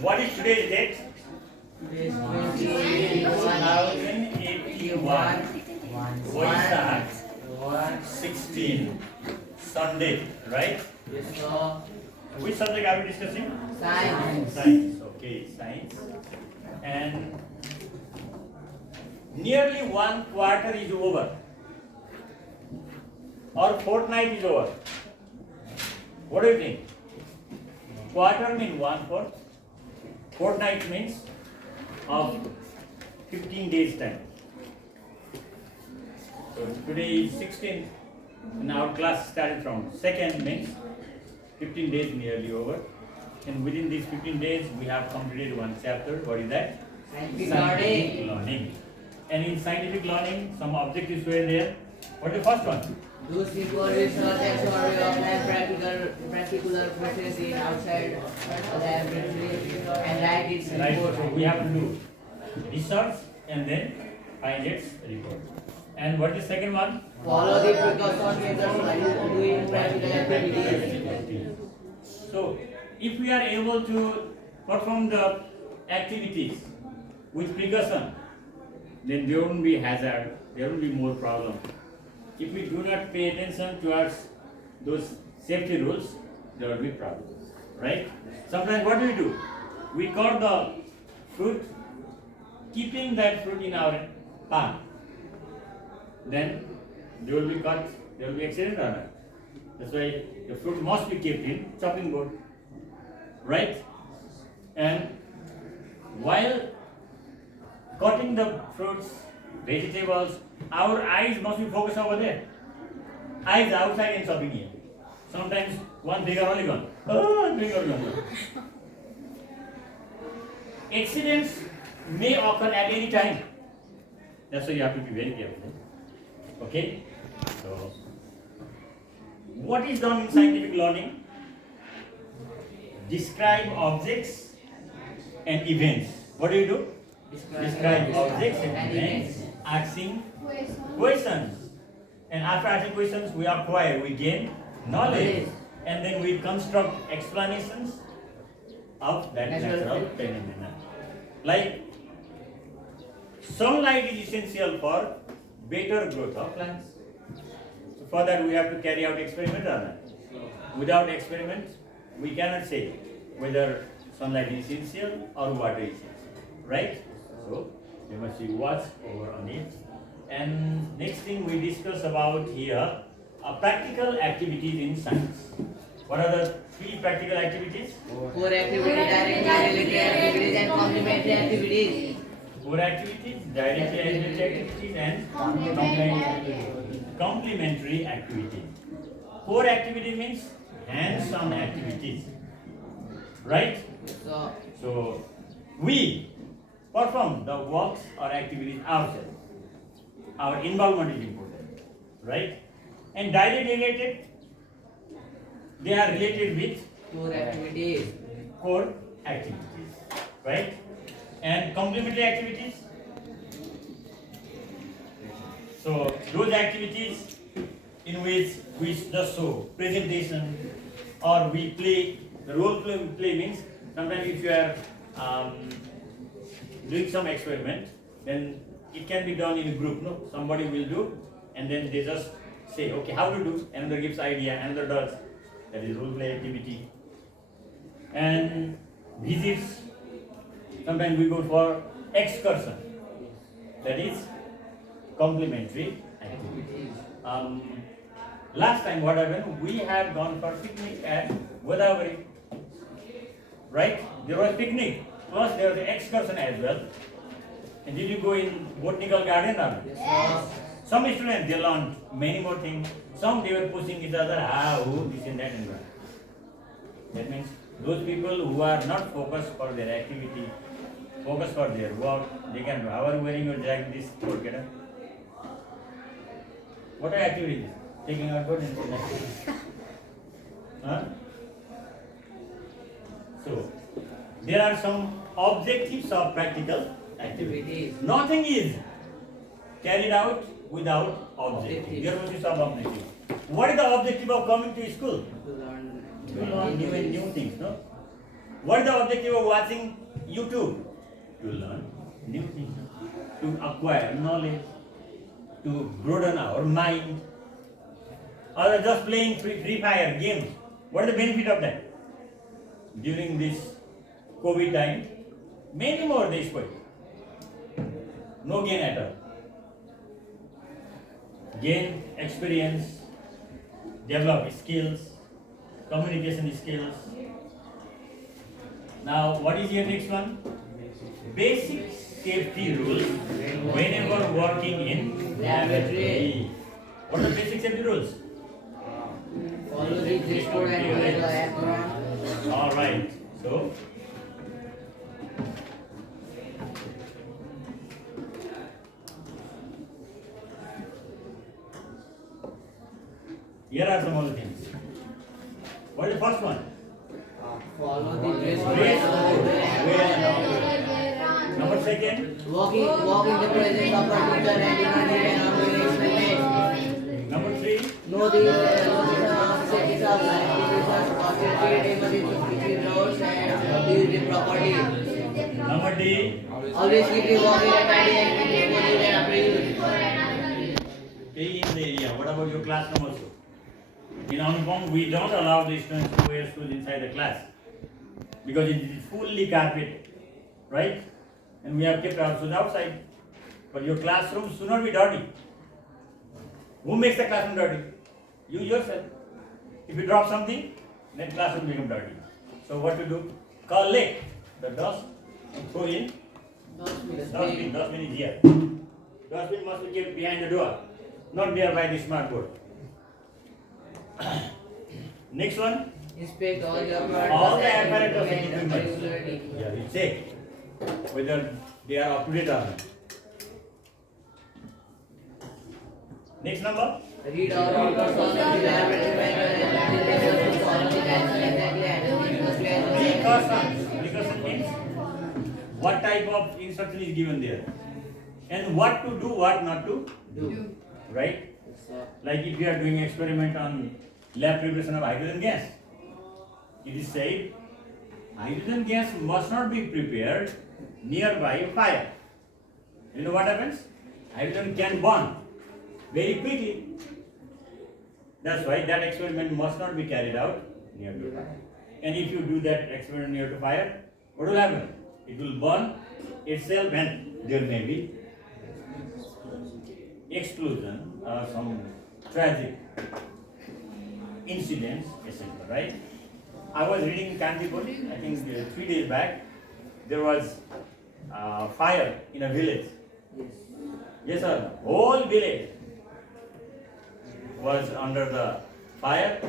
What is today's date? Today is 2081. Baishakh 16. Sunday, right? Yes, sir. Which subject are we discussing? Science. Science. Okay, science. And nearly one quarter is over. Or fortnight is over. What do you think? Quarter means 1/4. Fortnight means of 15 days time. So today is 16th. And our class started from 2nd means 15 days nearly over. And within these 15 days we have completed one chapter. What is that? Scientific learning. And in scientific learning some objectives were there. What is the first one? Do simple research and survey of practical process in outside the laboratory and write its Right. report. So we have to do research and then find its report. And what is the second one? Follow the precaution measures while doing practical activities. So, if we are able to perform the activities with precaution, then there won't be hazard, there won't be more problem. If we do not pay attention towards those safety rules, there will be problem, right? Sometimes what do? We cut the fruit, keeping that fruit in our palm. Then there will be cut, there will be accident or not. That's why the fruit must be kept in chopping board, right? And while cutting the fruits, vegetables, our eyes must be focused over there. Eyes outside and chopping here. Sometimes one finger only gone. Oh, finger gone. Accidents may occur at any time. That's why you have to be very careful. Okay? So, what is done in scientific learning? Describe objects and events. What do? Describe objects and events, asking questions. And after asking questions, we acquire, we gain knowledge. And then we construct explanations of that natural phenomena. Like, sunlight is essential for better growth of plants. So for that we have to carry out experiment or not. Without experiment, we cannot say whether sunlight is essential or water is essential, right? So you must be watch over on it. And next thing we discuss about here are practical activities in science. What are the 3 practical activities? Core activities, directly related activities and complementary activities. Core activities, directly related activities and complementary activities. Core activity means hands-on activities, right? So we perform the works or activities ourselves. Our involvement is important, right? And directly related, they are related with Core activities. core activities, right? And complementary activities. So those activities in which we just show presentation or we play. The role play means sometimes if you are doing some experiment, then it can be done in a group. No, somebody will do, and then they just say, okay, how to do. Another gives idea, another does. That is role play activity. And visits. Sometimes we go for excursion. That is complementary activity. Last time what happened? We have gone for picnic at Godavari. Right? There was picnic. Plus there was an excursion as well. And did you go in botanical garden or? Yes. Some students they learned many more things. Some they were pushing each other, this and that and that. That means those people who are not focused for their activity, focused for their work, they can do. How are you wearing your jacket this coat? What are activities? Taking out coat and huh? So there are some objectives of practical activities. Nothing is carried out without objective. There must be some objective. What is the objective of coming to school? To learn To learn new and new things, no? What is the objective of watching YouTube? To learn new things, to acquire knowledge, to broaden our mind, or just playing free fire games. What is the benefit of that? During this COVID time, many more they spoil. No gain at all. Gain experience, develop skills, communication skills. Now, what is your next one? Basic safety rules whenever working in laboratory. What are the basic safety rules? Follow the dress code and wear the apron. All right. So, here are some other things. What is the first one? Follow the dress code Dress and code. wear Wear the and Number second. walk in the presence of a teacher and in a need and unexpected. Number three. Know the cities of life, concentrate in roads and use it properly. Number D. Always keep the walking and tidy and keep the food and after use. Stay in the area. What about your classroom also? In Hong we don't allow the students to wear shoes inside the class because it is fully carpeted, right? And we have kept our shoes outside. But your classroom should not be dirty. Who makes the classroom dirty? You yourself. If you drop something, then classroom become dirty. So what to do? Collect the dust and throw in. Dustbin is here. Dustbin must be kept behind the door, not there by the smart board. Next one. Inspect all your All the apparatus and and equipment. regularly. Yeah, you check whether they are up to date or not. Next number. Read all orders on the laboratory manual and follow the guidelines exactly. Precaution means what type of instruction is given there and what to do, what not to do. Right? Like if you are doing experiment on lab preparation of hydrogen gas, it is said hydrogen gas must not be prepared nearby a fire. You know what happens? Hydrogen can burn very quickly. That's why that experiment must not be carried out near to fire. And if you do that experiment near to fire, what will happen? It will burn itself and there may be explosion or some tragic incidents, etc. Right? I was reading in Kanpur, I think 3 days back, there was fire in a village. Yes, sir. Whole village was under the fire,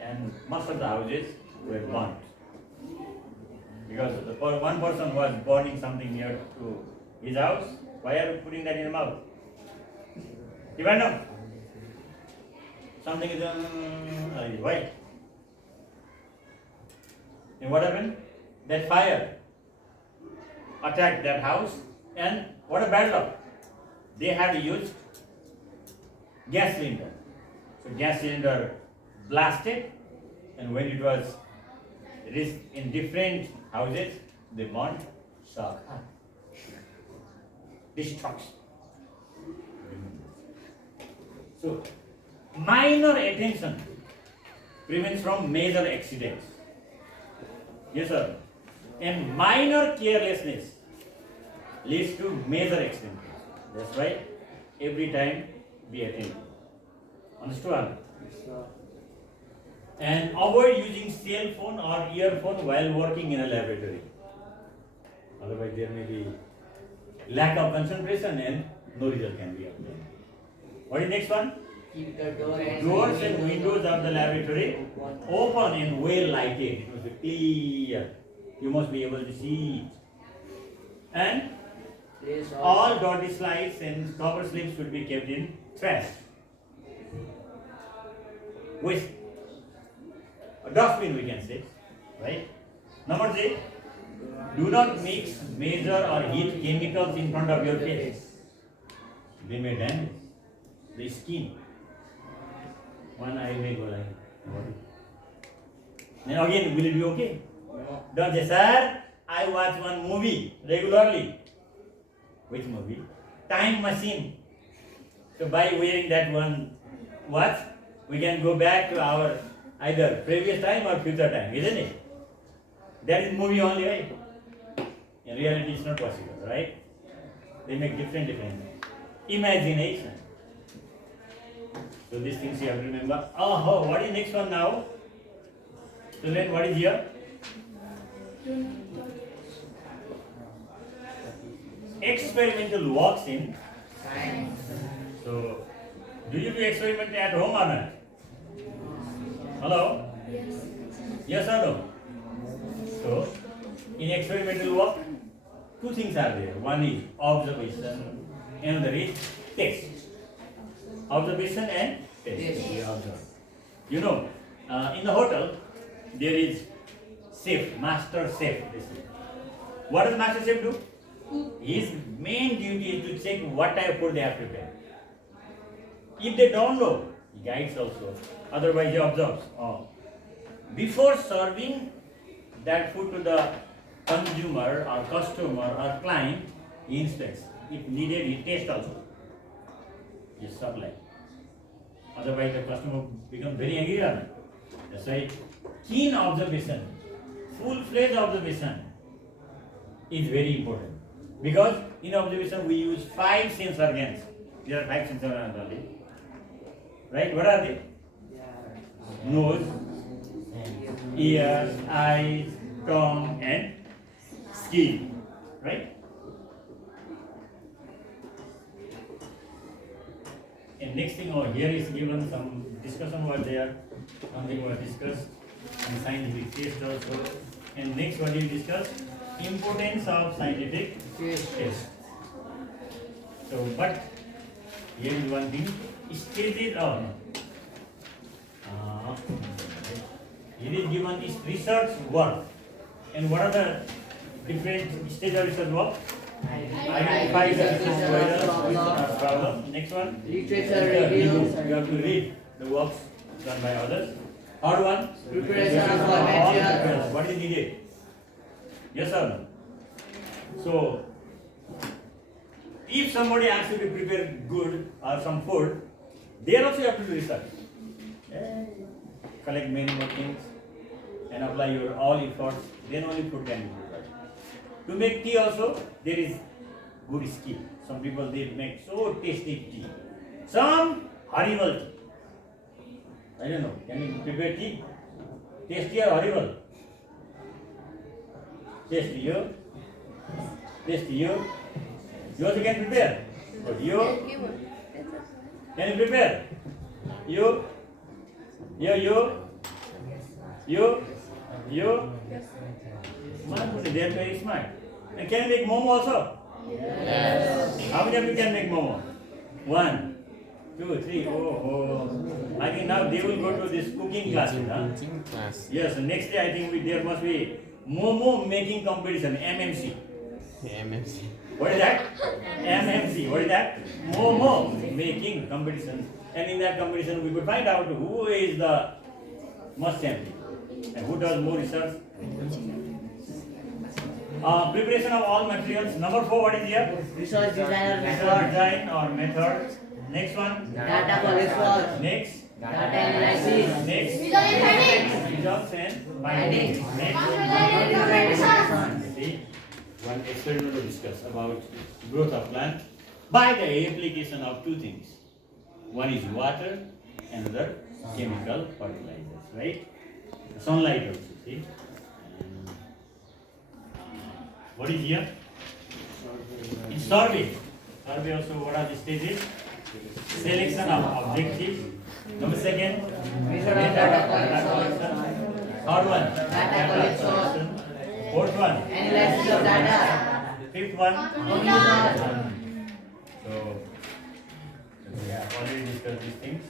and most of the houses were burnt because one person was burning something near to his house. Why are you putting that in your mouth? You went up. Something is why? And what happened? That fire attacked that house, and what a bad luck! They had used gas cylinder. So gas cylinder blasted, and when it was reached in different houses, they burnt, shock, destruction. So minor attention prevents from major accidents. Yes, sir. And minor carelessness leads to major accidents. That's why every time be attentive. Understood? And avoid using cell phone or earphone while working in a laboratory. Otherwise, there may be lack of concentration and no result can be obtained. What is next one? Keep the Doors and windows of the laboratory open and well lighted. It must be clear. You must be able to see it. And all dirty slides and cover slips should be kept in trash. With a dustbin, we can say, right? Number 3, do not mix, measure or heat chemicals in front of your face. They may damage the skin. One eye may go like, then again, will it be okay? Don't say, sir, I watch one movie regularly. Which movie? Time Machine. So by wearing that one watch, we can go back to our either previous time or future time, isn't it? That is movie only, right? In reality, it's not possible, right? They make different imagination. So these things you have to remember. Oh, what is next one now? So then what is here? Experimental works in Science. So, do you do experiment at home or not? Hello? Yes or no? So, in experimental work, two things are there. One is observation, another is test. Observation and test. Yes. We observe. You know, in the hotel, there is chef, master chef. They say. What does master chef do? His main duty is to check what type of food they have prepared. If they don't know, he guides also. Otherwise, he observes. Oh. Before serving that food to the consumer or customer or client, he inspects. If needed, he tests also. He supply. Otherwise, the customer becomes very angry. That's why keen observation, full-fledged observation is very important. Because in observation we use 5 sense organs. There are 5 sense organs only. Right? What are they? Nose, ears, eyes, tongue, and skin. Right? And next thing over here is given some discussion over there. Something was discussed in scientific test also. And next what you discuss? Importance of scientific test. So, but here is one thing. Stages of here is given is research work. And what are the different stages of research work? Identify the research problem. Next one. Literature review. You have to read the works done by others. Third one. Preparation for materials. What is needed? Yes or no? So, if somebody asks you to prepare good or some food, there also you have to do research. Collect many more things and apply your all efforts, then only food can be prepared. To make tea also, there is good skill. Some people they make so tasty tea. Some horrible tea. I don't know, can you prepare tea? Tasty or horrible? Tasty, you? Tasty, you? You also can prepare. But you? Can you prepare? You? You? Smart, they are very smart. And can you make momo also? Yes. How many of you can make momo? 1, 2, 3. Oh. I think now they will go to this cooking class. Cooking class. Yes, next day I think there must be momo making competition, MMC. MMC. What is that? MMC. What is that? Momo making competition. And in that competition we could find out who is the most champion and who does more research. Preparation of all materials. Number 4, what is here? Research design or Research method. design or method. Next one. Data for research. Next. Data analysis. Next. Results and findings. Next. See, one experiment to discuss about growth of plant by the application of 2 things. One is water, another chemical fertilizers, right? Sunlight also, see. And, what is here? In survey. Survey also, what are the stages? Selection of objectives. Number 2nd, data collection. Third one, data collection. Fourth one, Analysis of data. fifth one, Conclusion. so we have already discussed these things.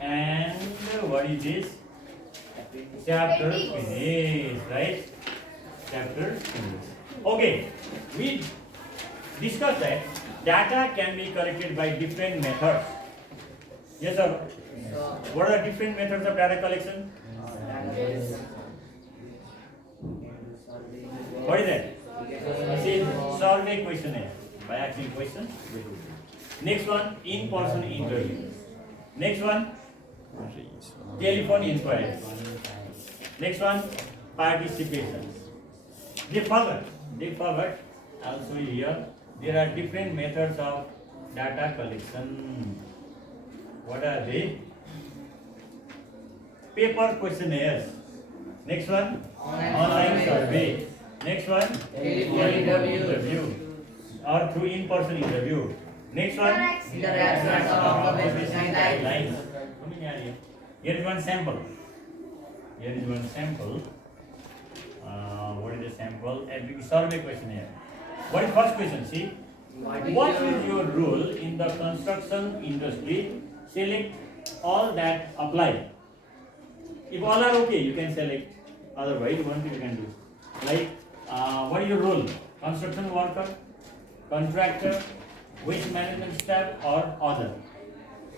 And what is this? Chapter finish, right? Chapter finish. Okay, we discussed that data can be collected by different methods. Yes sir. What are the different methods of data collection? What is that? This is survey questionnaire. By asking questions, we do. Next one, in-person interview. Next one, telephone inquiry. Next one, participation. They forgot. Also here, there are different methods of data collection. What are they? Paper questionnaires. Next one, online survey. Next one, telephone interview. Or through in-person interview. Next one, Interaction of the business lines. Here is one sample. What is the sample? A survey questionnaire. What is first question? See, what is your role in the construction industry? Select all that apply. If all are okay, you can select. Otherwise, one thing you can do. Like, what is your role? Construction worker, contractor, waste management staff, or other.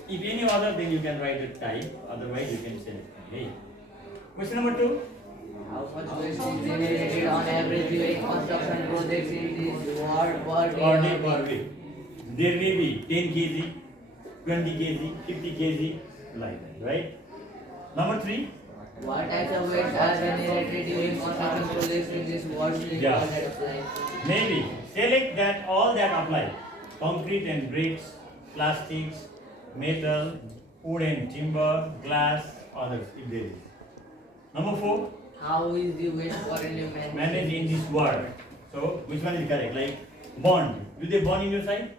If any other, then you can write a type. Otherwise, you can select. Okay. Question number 2. How much waste is generated on average during construction projects in this world Per day, per week. There may be 10 kg, 20 kg, 50 kg, like that, right? Number 3. What types of waste are generated during construction projects in this world? Yeah. Maybe select that all that apply. Concrete and bricks, plastics, metal, wood and timber, glass, others if there is. Number 4. How is the waste currently managed? Manage in this world. So which one is correct? Like burn. Do they burn in your side?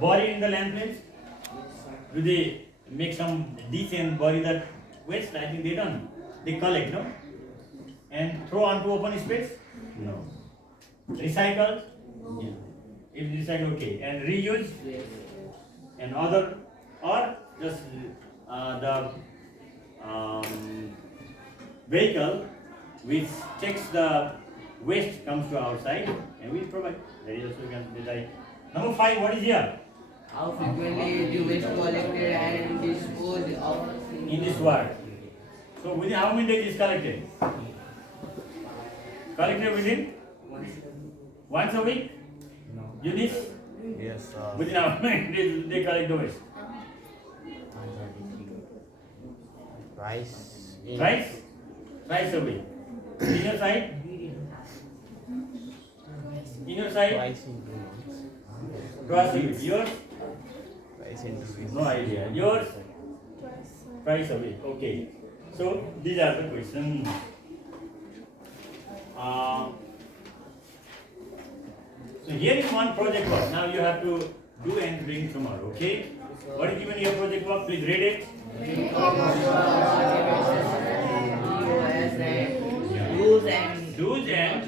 Bury in the landfills? Do they make some ditch and bury that waste? I think they don't. They collect, no? And throw onto open space? No. Recycle? Yeah. If recycle, okay. And reuse? Yes. And other, or just the vehicle which takes the waste comes to our side and we provide. That is also can be like. Number 5, what is here? How frequently is the waste collected and disposed of? In this world. So within how many days is collected? Collected within once a week? Eunice? Yes, Within how many days they collect the waste? rice. Twice a week. In your side? In your side? Rice in 2 months. Twice a week. Yours? Rice in 2 weeks. No idea. Yours? Twice a week. Okay. So these are the questions. So here is one project work. Now you have to do and bring tomorrow. Okay? What is given your project work? Please read it. Do's and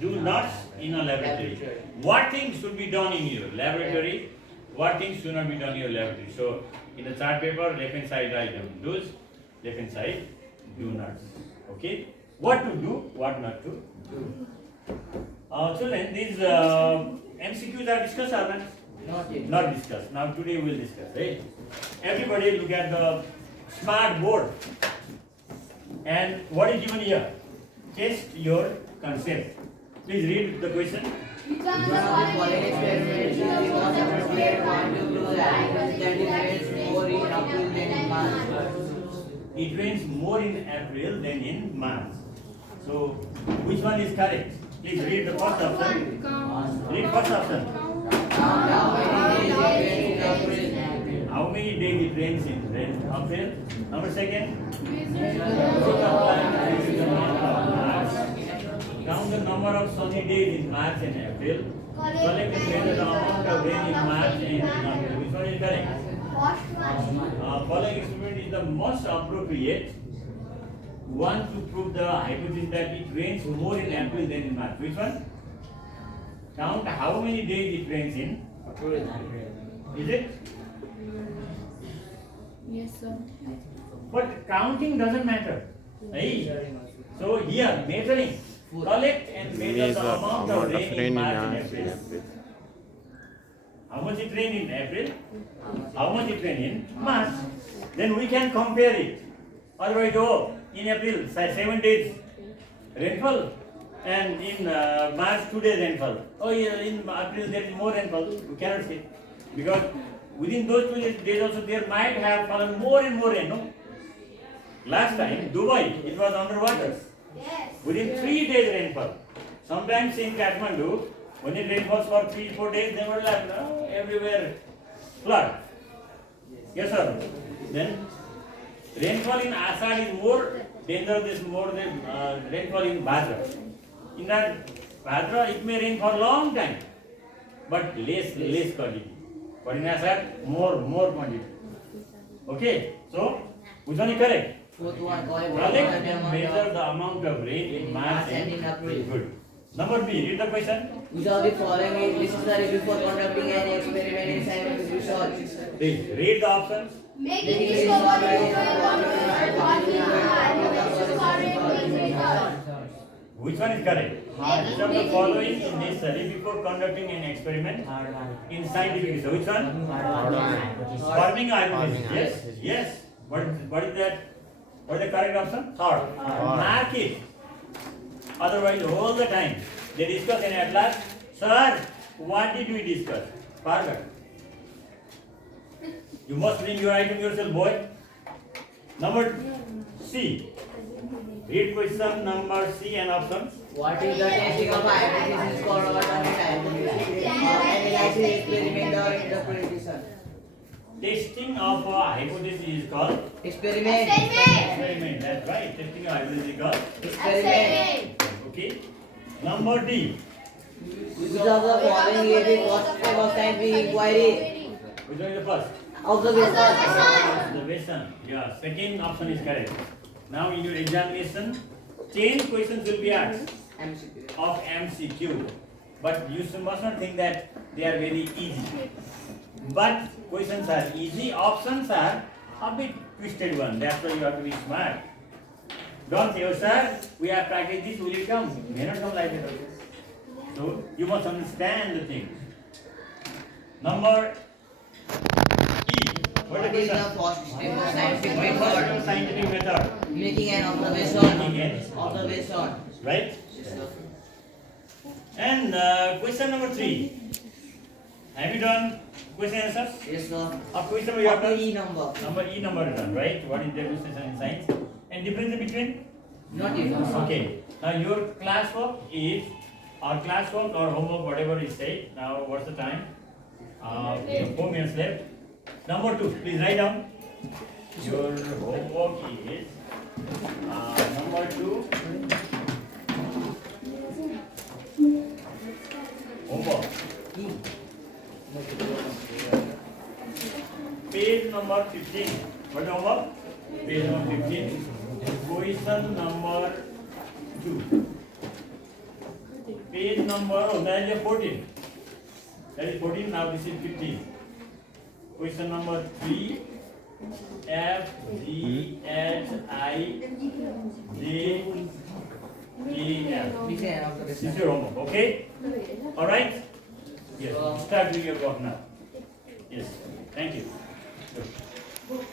do nots in a laboratory. What things should be done in your laboratory? What things should not be done in your laboratory? So in the chart paper, left hand side write down do's, left hand side do nots. Okay? What to do, what not to do. Children, these MCQs are discussed or not? Not yet. Not discussed. Now today we will discuss, right? Everybody look at the smart board. And what is given here? Test your concept. Please read the question. One of the following experiments is the most appropriate one to prove that it rains more in April than in March. It rains more in April than in March. So, which one is correct? Please read the first option. Read first option. How many days it rains in April? Number second. Count the number of sunny days in March and April. Collect and measure the amount of rain in March and in April. Which one is correct? Following experiment is the most appropriate one to prove the hypothesis that it rains more in April than in March. Which one? Count how many days it rains in April. Is it? Yes, sir. But counting doesn't matter. Right? So here, measuring. Collect and measure the amount of rain in March and April. How much it rained in April? How much it rained in March? Then we can compare it. Otherwise, oh, in April, 7 days rainfall, and in March 2 days rainfall. Oh yeah, in April there is more rainfall. We cannot say because within those 2 days also there might have fallen more and more rain. No? Last time Dubai it was underwater. Within 3 days rainfall. Sometimes in Kathmandu, when it rainfalls for 3-4 days, they were like everywhere flood. Yes sir. Then rainfall in Assad is more dangerous more than rainfall in Bhadra. In that Bhadra it may rain for a long time, but less quantity. But in Assad more quantity. Okay, so which one is correct? Fourth one, Project can measure the amount of rain in March and April. Good. Number B, read the question. which of the following is necessary before conducting an experiment in scientific research? Please read the options. Making discovery Which one is correct? Which of the following is necessary before conducting an experiment in scientific research? Which one? Forming a hypothesis. Yes. What is that? What is the correct option? Third. Mark it. Otherwise, all the time they discuss and at last, sir, what did we discuss? Forget. You must bring your item yourself, boy. Number C. Read question number C and options. What is the testing of a hypothesis for over time? Analysis, experiment, or interpretation? Testing of a hypothesis is called Experiment. experiment. That's right. Testing of a hypothesis is called Experiment. okay. Number D. Which of the following is the first step of scientific inquiry? Which one is the first? Observation. Observation. Yeah. Second option is correct. Now in your examination, 10 questions will be asked MCQ. of MCQ. But you must not think that they are very easy. But questions are easy, options are a bit twisted one. That's why you have to be smart. Don't say, oh sir, we have practiced this, will it come? May not come like that. So you must understand the thing. Number E. What is the first step of scientific First method? scientific method. Making an observation. Making an Observation. Right? And question number 3. Have you done question answers? Yes, sir. Of question you have Of the done? E number. Number E number is done, right? What is demonstration in science? And difference between? Not even. Okay. Now your classwork is, or classwork or homework, whatever is said. Now what's the time? We have 4 minutes left. Number 2, please write down. Your homework is number 2. Homework. Page number 15. What homework? Page number 15. Question number 2. Page number, oh, that is 14. That is 14, now this is 15. Question number 3. F, G, H, I, J, K, L. Making an This is observation. your homework, okay? Alright? Yes, start doing your work now. Yes, thank you. Good.